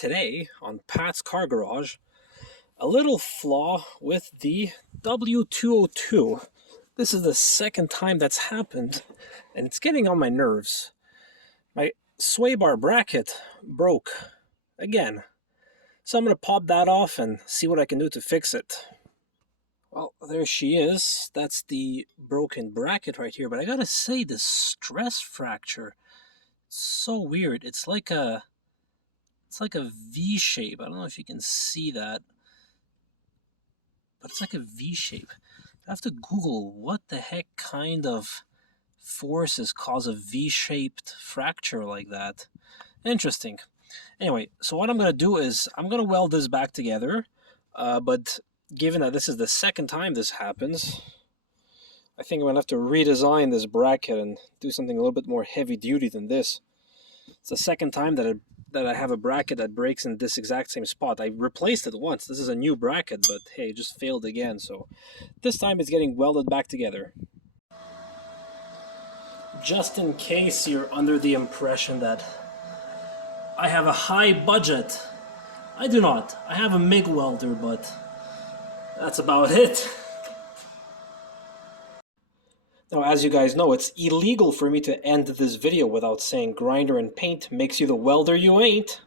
today on Pat's Car Garage, a little flaw with the W202. This is the second time that's happened, and it's getting on my nerves. My sway bar bracket broke again, so I'm going to pop that off and see what I can do to fix it. Well, there she is. That's the broken bracket right here, but I gotta say, this stress fracture, it's so weird. It's like a V shape. I don't know if you can see that, but it's like a V shape. I have to Google what the heck kind of forces cause a V-shaped fracture like that. Interesting. Anyway, so what I'm going to do is I'm going to weld this back together, but given that this is the second time this happens, I think I'm going to have to redesign this bracket and do something a little bit more heavy duty than this. It's the second time that I have a bracket that breaks in this exact same spot. I replaced it once. This is a new bracket, but hey, it just failed again. So this time it's getting welded back together. Just in case you're under the impression that I have a high budget, I do not. I have a MIG welder, but that's about it. Now, as you guys know, it's illegal for me to end this video without saying grinder and paint makes you the welder you ain't.